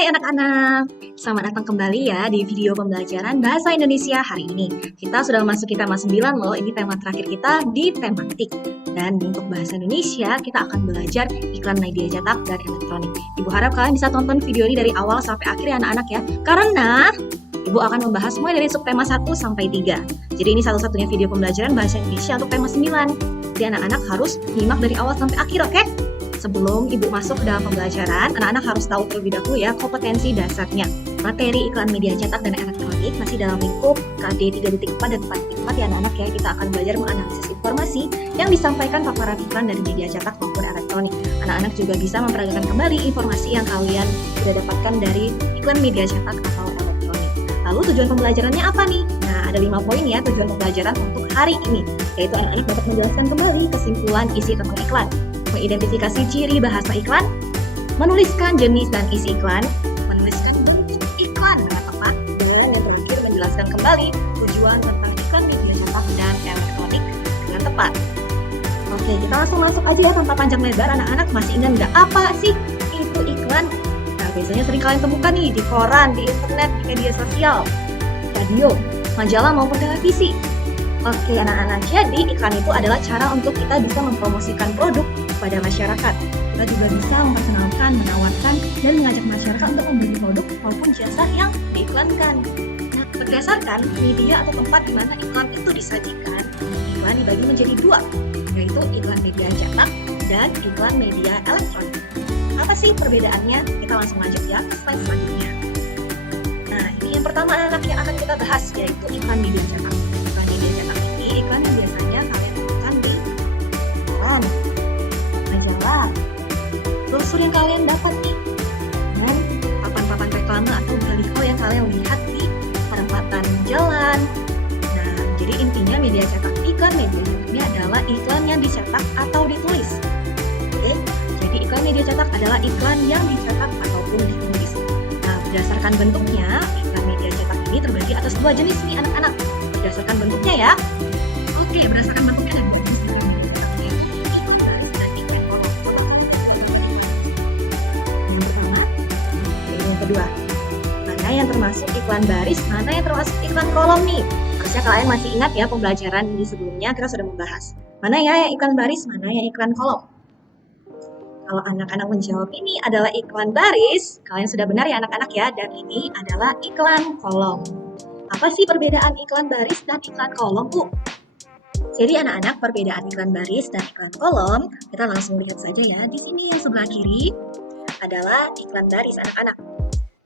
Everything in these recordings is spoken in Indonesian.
Hai anak-anak, selamat datang kembali ya di video pembelajaran Bahasa Indonesia hari ini. Kita sudah memasuki tema 9 loh, ini tema terakhir kita di tematik. Dan untuk Bahasa Indonesia, kita akan belajar iklan media cetak dan elektronik. Ibu harap kalian bisa tonton video ini dari awal sampai akhir ya anak-anak ya. Karena Ibu akan membahas mulai dari subtema 1 sampai 3. Jadi ini satu-satunya video pembelajaran Bahasa Indonesia untuk tema 9. Jadi anak-anak harus nyimak dari awal sampai akhir, oke? Sebelum Ibu masuk ke dalam pembelajaran, anak-anak harus tahu terlebih dahulu ya kompetensi dasarnya. Materi iklan media cetak dan elektronik masih dalam lingkup KD 3.4 dan 4.4 ya anak-anak ya. Kita akan belajar menganalisis informasi yang disampaikan paparan iklan dari media cetak maupun elektronik. Anak-anak juga bisa memperagakan kembali informasi yang kalian sudah dapatkan dari iklan media cetak atau elektronik. Lalu tujuan pembelajarannya apa nih? Nah, ada 5 poin ya tujuan pembelajaran untuk hari ini. Yaitu anak-anak dapat menjelaskan kembali kesimpulan isi tentang iklan, mengidentifikasi ciri bahasa iklan, menuliskan jenis dan isi iklan, menuliskan bentuk iklan dengan tepat, dan yang terakhir menjelaskan kembali tujuan tentang iklan media cetak dan elektronik dengan tepat. Oke, kita langsung masuk aja ya tanpa panjang lebar. Anak-anak masih ingat nggak apa sih itu iklan? Nah, biasanya sering kalian temukan nih di koran, di internet, di media sosial, radio, majalah maupun televisi. Oke anak-anak, jadi iklan itu adalah cara untuk kita bisa mempromosikan produk pada masyarakat. Kita juga bisa memperkenalkan, menawarkan, dan mengajak masyarakat untuk membeli produk maupun jasa yang diiklankan. Nah, berdasarkan media atau tempat di mana iklan itu disajikan, iklan dibagi menjadi 2, yaitu iklan media cetak dan iklan media elektronik. Apa sih perbedaannya? Kita langsung lanjut ya ke slide selanjutnya. Nah, ini yang pertama anak-anak yang akan kita bahas, yaitu iklan media cetak. Iklan media cetak ini iklan yang biasanya kalian temukan di koran, majalah, brosur yang kalian dapat nih, papan-papan reklame atau baliho yang kalian lihat di perempatan jalan. Nah, jadi intinya media cetak iklan media cetak ini adalah iklan yang dicetak atau ditulis. Oke, jadi iklan media cetak adalah iklan yang dicetak ataupun ditulis. Nah, berdasarkan bentuknya, iklan media cetak ini terbagi atas 2 jenis nih anak-anak. Berdasarkan bentuknya ya. Oke, berdasarkan bentuknya dan kedua, mana yang termasuk iklan baris, mana yang termasuk iklan kolom nih. Harusnya kalian masih ingat ya pembelajaran di sebelumnya kita sudah membahas mana ya yang iklan baris, mana yang iklan kolom. Kalau anak-anak menjawab ini adalah iklan baris, kalian sudah benar ya anak-anak ya, dan ini adalah iklan kolom. Apa sih perbedaan iklan baris dan iklan kolom, Bu? Jadi anak-anak, perbedaan iklan baris dan iklan kolom, kita langsung lihat saja ya. Di sini yang sebelah kiri adalah iklan baris anak-anak.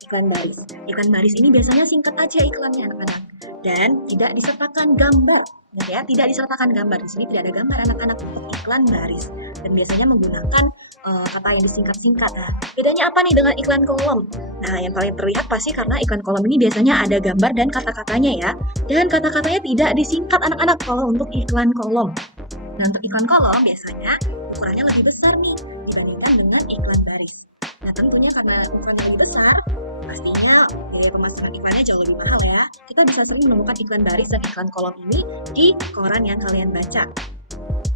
Iklan baris ini biasanya singkat aja iklannya anak-anak dan tidak disertakan gambar. Ingat ya, tidak disertakan gambar. Di sini tidak ada gambar anak-anak untuk iklan baris dan biasanya menggunakan kata yang disingkat-singkat. Nah, bedanya apa nih dengan iklan kolom? Nah, yang paling terlihat pasti karena iklan kolom ini biasanya ada gambar dan kata-katanya ya. Dan kata-katanya tidak disingkat anak-anak kalau untuk iklan kolom. Nah, untuk iklan kolom biasanya ukurannya lebih besar nih dibandingkan dengan iklan baris. Nah, tentunya karena ukurannya lebih besar, pastinya biaya pemasaran iklannya jauh lebih mahal ya. Kita bisa sering menemukan iklan baris dan iklan kolom ini di koran yang kalian baca.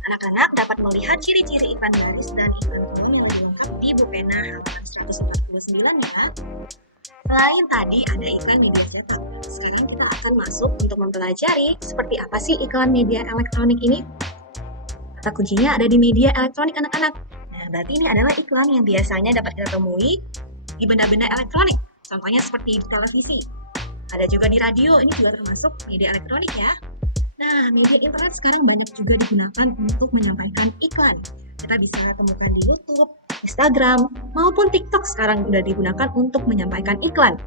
Anak-anak dapat melihat ciri-ciri iklan baris dan iklan kolom lebih lengkap di buku pena halaman 149 ya. Selain tadi ada iklan media cetak, sekarang kita akan masuk untuk mempelajari seperti apa sih iklan media elektronik ini. Kata kuncinya ada di media elektronik anak-anak. Nah, berarti ini adalah iklan yang biasanya dapat kita temui di benda-benda elektronik. Contohnya seperti di televisi. Ada juga di radio, ini juga termasuk media elektronik ya. Nah, media internet sekarang banyak juga digunakan untuk menyampaikan iklan. Kita bisa temukan di YouTube, Instagram, maupun TikTok sekarang sudah digunakan untuk menyampaikan iklan.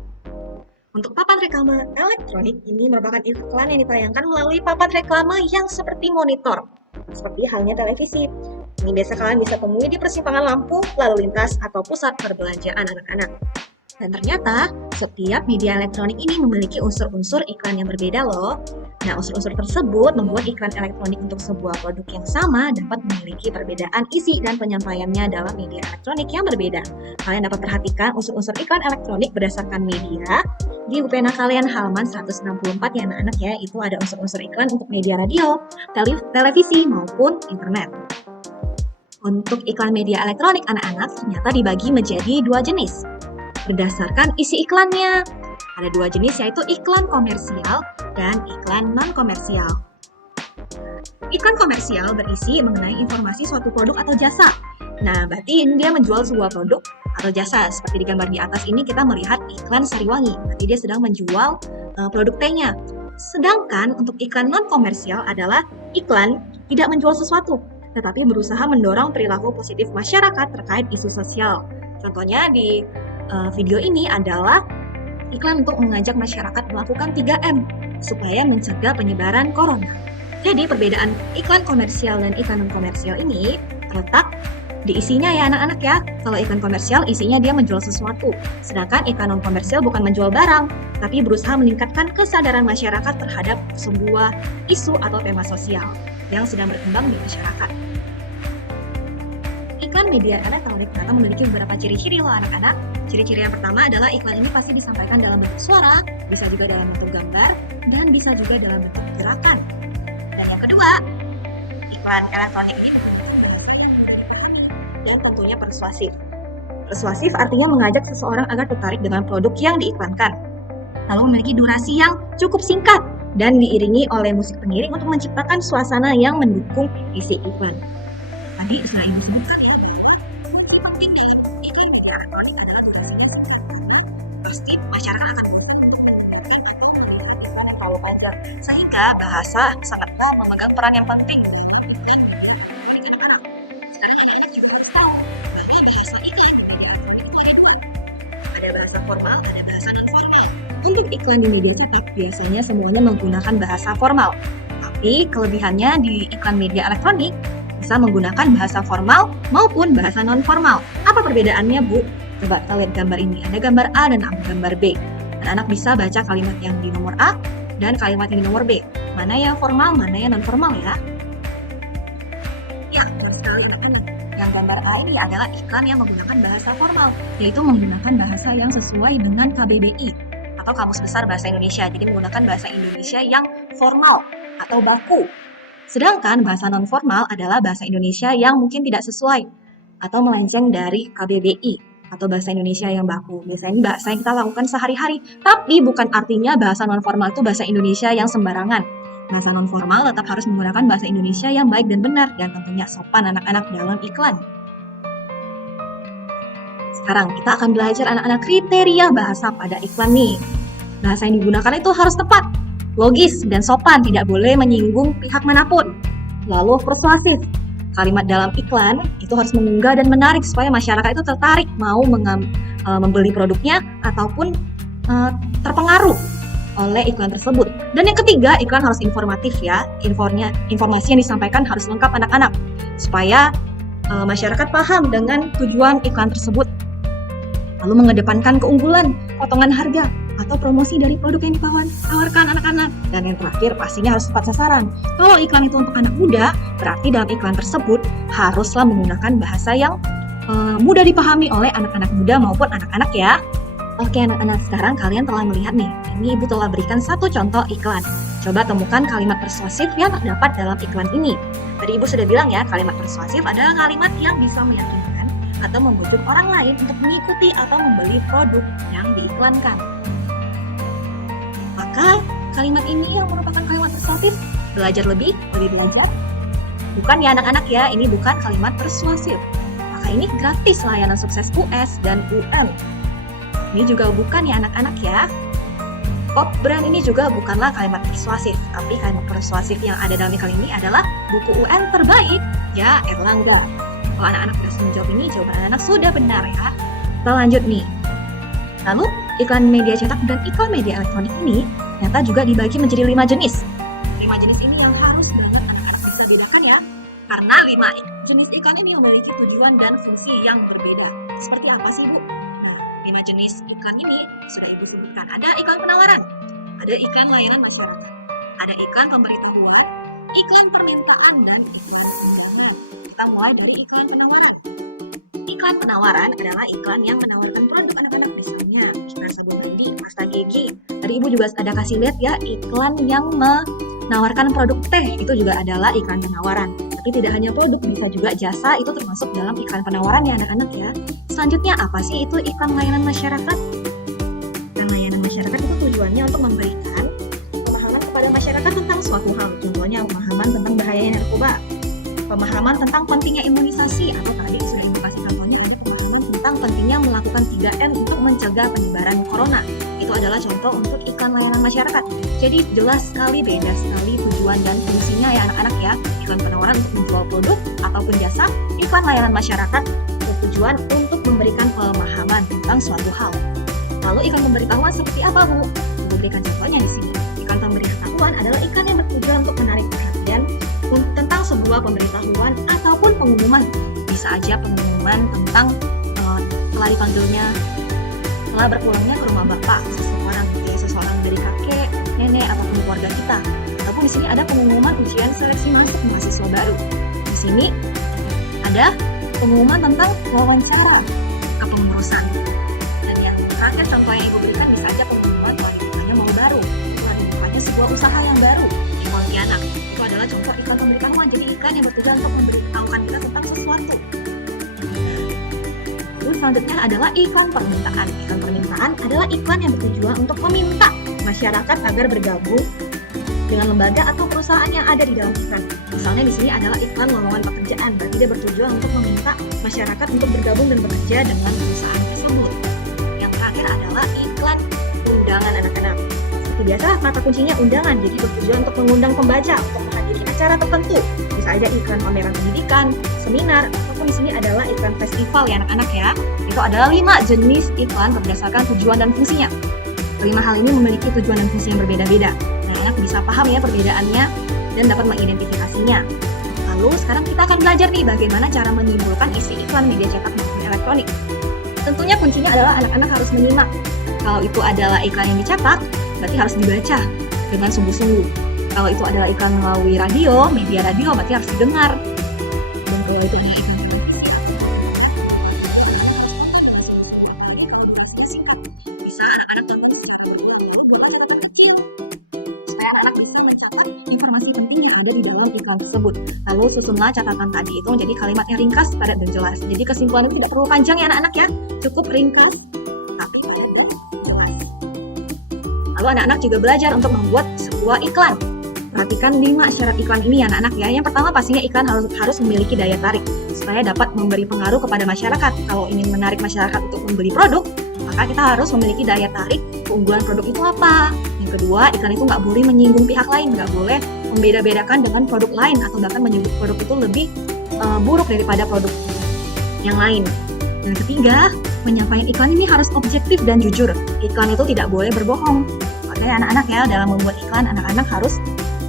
Untuk papan reklame elektronik, ini merupakan iklan yang ditayangkan melalui papan reklame yang seperti monitor. Seperti halnya televisi. Ini biasa kalian bisa temui di persimpangan lampu, lalu lintas, atau pusat perbelanjaan anak-anak. Dan ternyata, setiap media elektronik ini memiliki unsur-unsur iklan yang berbeda loh. Nah, unsur-unsur tersebut membuat iklan elektronik untuk sebuah produk yang sama dapat memiliki perbedaan isi dan penyampaiannya dalam media elektronik yang berbeda. Kalian dapat perhatikan unsur-unsur iklan elektronik berdasarkan media di buku pena kalian halaman 164 ya anak-anak ya. Itu ada unsur-unsur iklan untuk media radio, televisi, maupun internet. Untuk iklan media elektronik anak-anak ternyata dibagi menjadi 2 jenis. berdasarkan isi iklannya. Ada dua jenis, yaitu iklan komersial dan iklan non-komersial. Iklan komersial berisi mengenai informasi suatu produk atau jasa. Nah, berarti ini dia menjual sebuah produk atau jasa. Seperti di gambar di atas ini kita melihat iklan Sariwangi. Berarti dia sedang menjual produk tehnya. Sedangkan untuk iklan non-komersial adalah iklan tidak menjual sesuatu, tetapi berusaha mendorong perilaku positif masyarakat terkait isu sosial. Contohnya di video ini adalah iklan untuk mengajak masyarakat melakukan 3M supaya mencegah penyebaran corona. Jadi perbedaan iklan komersial dan iklan non-komersial ini terletak di isinya ya anak-anak ya. Kalau iklan komersial isinya dia menjual sesuatu, sedangkan iklan non-komersial bukan menjual barang, tapi berusaha meningkatkan kesadaran masyarakat terhadap sebuah isu atau tema sosial yang sedang berkembang di masyarakat. Iklan media elektronik ternyata memiliki beberapa ciri-ciri loh anak-anak. Ciri-ciri yang pertama adalah iklan ini pasti disampaikan dalam bentuk suara, bisa juga dalam bentuk gambar, dan bisa juga dalam bentuk gerakan. Dan yang kedua, iklan elektronik ini dan tentunya persuasif. Persuasif artinya mengajak seseorang agar tertarik dengan produk yang diiklankan. Lalu memiliki durasi yang cukup singkat dan diiringi oleh musik pengiring untuk menciptakan suasana yang mendukung isi iklan. Tadi sudah Ibu sebutkan ya. Penting nih, ini elektronik adalah pasti masyarakat akan sehingga bahasa sangatlah memegang peran yang penting. Ada bahasa formal, ada bahasa non-formal. Untuk iklan di media cetak biasanya semuanya menggunakan bahasa formal. Tapi kelebihannya di iklan media elektronik bisa menggunakan bahasa formal maupun bahasa non-formal. Apa perbedaannya, Bu? Coba kita lihat gambar ini. Ada gambar A dan gambar B. Anak-anak bisa baca kalimat yang di nomor A dan kalimat yang di nomor B. Mana yang formal, mana yang non-formal ya? Ya, benar sekali anak-anak. Yang gambar A ini adalah iklan yang menggunakan bahasa formal, yaitu menggunakan bahasa yang sesuai dengan KBBI atau Kamus Besar Bahasa Indonesia. Jadi menggunakan bahasa Indonesia yang formal atau baku. Sedangkan bahasa non-formal adalah bahasa Indonesia yang mungkin tidak sesuai atau melenceng dari KBBI atau bahasa Indonesia yang baku. Biasanya bahasa yang kita lakukan sehari-hari, tapi bukan artinya bahasa non-formal itu bahasa Indonesia yang sembarangan. Bahasa non-formal tetap harus menggunakan bahasa Indonesia yang baik dan benar, dan tentunya sopan anak-anak dalam iklan. Sekarang kita akan belajar anak-anak kriteria bahasa pada iklan nih. Bahasa yang digunakan itu harus tepat, logis, dan sopan, tidak boleh menyinggung pihak manapun. Lalu persuasif. Kalimat dalam iklan itu harus menggugah dan menarik supaya masyarakat itu tertarik mau membeli produknya ataupun terpengaruh oleh iklan tersebut. Dan yang ketiga, iklan harus informatif ya. Informasi yang disampaikan harus lengkap anak-anak supaya masyarakat paham dengan tujuan iklan tersebut. Lalu mengedepankan keunggulan, potongan harga, atau promosi dari produk yang ditawarkan anak-anak. Dan yang terakhir pastinya harus tepat sasaran. Kalau iklan itu untuk anak muda, berarti dalam iklan tersebut haruslah menggunakan bahasa yang mudah dipahami oleh anak-anak muda maupun anak-anak ya. Oke anak-anak, sekarang kalian telah melihat nih, ini Ibu telah berikan satu contoh iklan. Coba temukan kalimat persuasif yang terdapat dalam iklan ini. Tadi Ibu sudah bilang ya, kalimat persuasif adalah kalimat yang bisa meyakinkan atau membujuk orang lain untuk mengikuti atau membeli produk yang diiklankan. Maka kalimat ini yang merupakan kalimat persuasif, belajar lebih belajar. Bukan ya anak-anak ya, ini bukan kalimat persuasif. Maka ini gratis layanan sukses US dan UM. Ini juga bukan ya anak-anak ya. Pop brand ini juga bukanlah kalimat persuasif, tapi kalimat persuasif yang ada dalam iklan ini adalah buku UN terbaik, ya Erlangga. Kalau anak-anak sudah menjawab ini, jawaban anak-anak sudah benar ya. Kita lanjut nih. Lalu, iklan media cetak dan iklan media elektronik ini ternyata juga dibagi menjadi 5 jenis. 5 jenis ini yang harus benar-benar anak-anak bisa bedakan ya. Karena 5 jenis iklan ini memiliki tujuan dan fungsi yang berbeda. Seperti apa sih, Bu? 5 jenis iklan ini sudah Ibu sebutkan. Ada iklan penawaran, ada iklan layanan masyarakat, ada iklan pemberitahuan, iklan permintaan, dan iklan. Kita mulai dari iklan penawaran. Iklan penawaran adalah iklan yang menawarkan produk anak-anak, misalnya kita sebut tadi pasta gigi. Tadi Ibu juga ada kasih lihat ya, iklan yang menawarkan produk teh, itu juga adalah iklan penawaran. Tapi tidak hanya produk, bisa juga jasa, itu termasuk dalam iklan penawaran ya anak-anak ya. Selanjutnya apa sih itu iklan layanan masyarakat? Iklan layanan masyarakat itu tujuannya untuk memberikan pemahaman kepada masyarakat tentang suatu hal. Contohnya pemahaman tentang bahayanya narkoba, pemahaman tentang pentingnya imunisasi, atau tadi sudah ibu kasih contohnya tentang pentingnya melakukan 3M untuk mencegah penyebaran corona. Itu adalah contoh untuk iklan layanan masyarakat. Jadi jelas sekali, beda sekali tujuan dan fungsinya ya anak-anak ya. Iklan penawaran untuk menjual produk ataupun jasa, iklan layanan masyarakat bertujuan untuk memberikan pemahaman tentang suatu hal. Lalu iklan pemberitahuan seperti apa, Bu? Ibu berikan contohnya di sini. Iklan pemberitahuan adalah iklan yang bertujuan untuk menarik perhatian tentang sebuah pemberitahuan ataupun pengumuman. Bisa aja pengumuman tentang telah dipanggilnya, telah berpulangnya ke rumah bapak seseorang dari kakek, nenek ataupun keluarga kita. Ataupun di sini ada pengumuman ujian seleksi masuk mahasiswa baru. Di sini ada pengumuman tentang wawancara kepengurusan. Dan yang terakhir contoh yang ibu berikan bisa aja pengumuman telah dibukanya mall baru, telah dibukanya sebuah usaha yang baru di Pontianak. Itu adalah contoh iklan pemberitahuan. Jadi iklan yang bertujuan untuk memberitahukan kita tentang sesuatu. Selanjutnya adalah iklan permintaan. Iklan permintaan adalah iklan yang bertujuan untuk meminta masyarakat agar bergabung dengan lembaga atau perusahaan yang ada di dalam iklan. Misalnya di sini adalah iklan lowongan pekerjaan, berarti dia bertujuan untuk meminta masyarakat untuk bergabung dan bekerja dengan perusahaan tersebut. Yang terakhir adalah iklan undangan anak-anak. Seperti biasa, kata kuncinya undangan, jadi bertujuan untuk mengundang pembaca untuk menghadiri acara tertentu. Bisa aja iklan pameran pendidikan, seminar, ataupun di sini adalah iklan festival ya anak-anak ya. Itu adalah 5 jenis iklan berdasarkan tujuan dan fungsinya. 5 hal ini memiliki tujuan dan fungsi yang berbeda-beda. Nah, anak bisa paham ya perbedaannya dan dapat mengidentifikasinya. Lalu sekarang kita akan belajar nih bagaimana cara menyimpulkan isi iklan media cetak maupun elektronik. Tentunya kuncinya adalah anak-anak harus menyimak. Kalau itu adalah iklan yang dicetak, berarti harus dibaca dengan sungguh-sungguh. Kalau itu adalah iklan melalui radio, media radio, berarti harus didengar. Dan kalau itu iklan bisa anak-anak tonton secara kecil supaya anak-anak bisa mencatat informasi penting yang ada di dalam iklan tersebut. Lalu susunlah catatan tadi itu menjadi kalimat yang ringkas, padat, dan jelas. Jadi kesimpulan itu tidak perlu panjang ya anak-anak ya, cukup ringkas tapi padat dan jelas. Lalu anak-anak juga belajar untuk membuat sebuah iklan. Perhatikan 5 syarat iklan ini ya anak-anak ya. Yang pertama pastinya iklan harus memiliki daya tarik supaya dapat memberi pengaruh kepada masyarakat. Kalau ingin menarik masyarakat untuk membeli produk, maka kita harus memiliki daya tarik keunggulan produk itu apa. Yang kedua, iklan itu nggak boleh menyinggung pihak lain, nggak boleh membeda-bedakan dengan produk lain atau bahkan menyebut produk itu lebih buruk daripada produk yang lain. Yang ketiga, penyampaian iklan ini harus objektif dan jujur. Iklan itu tidak boleh berbohong. Makanya anak-anak ya, dalam membuat iklan, anak-anak harus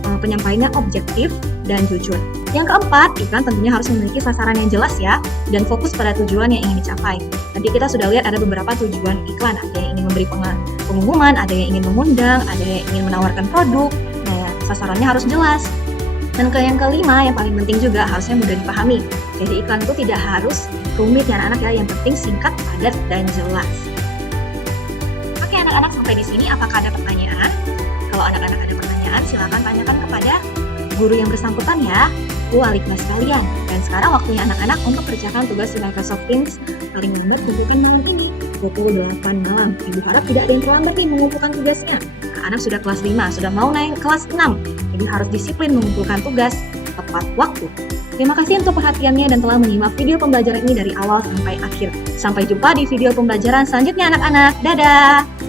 penyampaiannya objektif dan jujur. Yang keempat, iklan tentunya harus memiliki sasaran yang jelas ya, dan fokus pada tujuan yang ingin dicapai. Tadi kita sudah lihat ada beberapa tujuan iklan, ada yang ingin memberi pengumuman, ada yang ingin mengundang, ada yang ingin menawarkan produk. Nah, sasarannya harus jelas. Dan yang kelima, yang paling penting juga harusnya mudah dipahami. Jadi iklan itu tidak harus rumit ya anak-anak ya, yang penting singkat, padat, dan jelas. Oke anak-anak, sampai di sini apakah ada pertanyaan? Kalau anak-anak ada pertanyaan, silakan tanyakan kepada guru yang bersangkutan ya, wali kelas kalian. Dan sekarang waktunya anak-anak untuk kerjakan tugas di Microsoft Teams paling lambat tentuin pukul 8 malam. Ibu harap tidak ada yang terlambat nih mengumpulkan tugasnya. Anak sudah kelas 5, sudah mau naik kelas 6. Jadi harus disiplin mengumpulkan tugas tepat waktu. Terima kasih untuk perhatiannya dan telah menyimak video pembelajaran ini dari awal sampai akhir. Sampai jumpa di video pembelajaran selanjutnya anak-anak. Dadah!